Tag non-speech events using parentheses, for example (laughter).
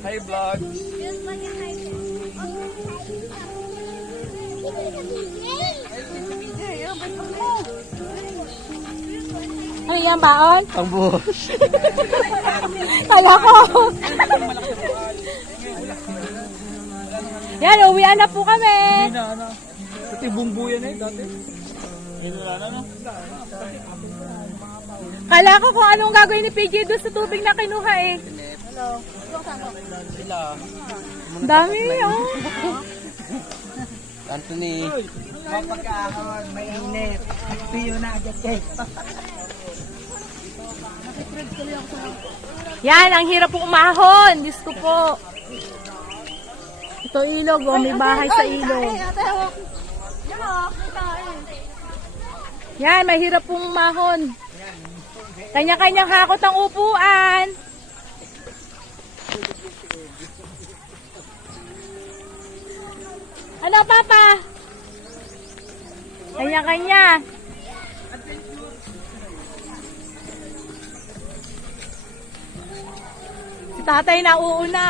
Hi vlog. Ano yan, baon? Ang buhos. Kala ko. Yan, uwian na po kami. Hindi na ano. Pati bumbuyan eh dati. Kala ko kung anong gagawin ni PJ doon sa tubig na kinuha eh. Sila. Dami, oh. (laughs) Anthony. Mapagkahon, mainit. Piyo na agad kayo. (laughs) Yan, ang hirap po umahon. Diyos ko po. Ito ilog, oh. May bahay sa ilog. Yan, mahirap pong umahon. Kanya-kanyang hakot ang upuan. Ano, Papa? Kanya-kanya. Si tatay na uuna.